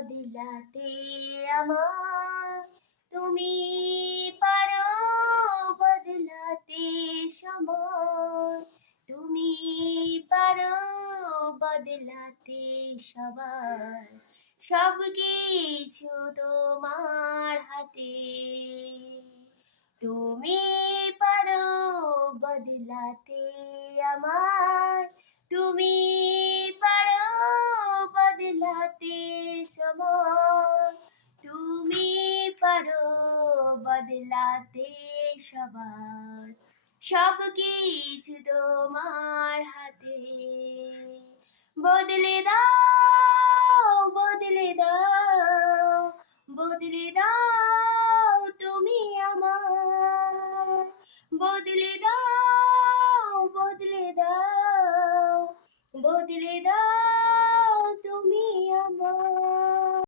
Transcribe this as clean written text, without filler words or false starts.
বদলাতে আমার, তুমি পারো বদলাতে সময়, তুমি পারো বদলাতে সবার, সব কিছু তোমার হাতে। তুমি পারো বদলাতে আমার, তুমি পারো বদলাতে সময়, তুমি পারো বদলাতে সবার, সব কিছু তোমার হাতে। বদলে দাও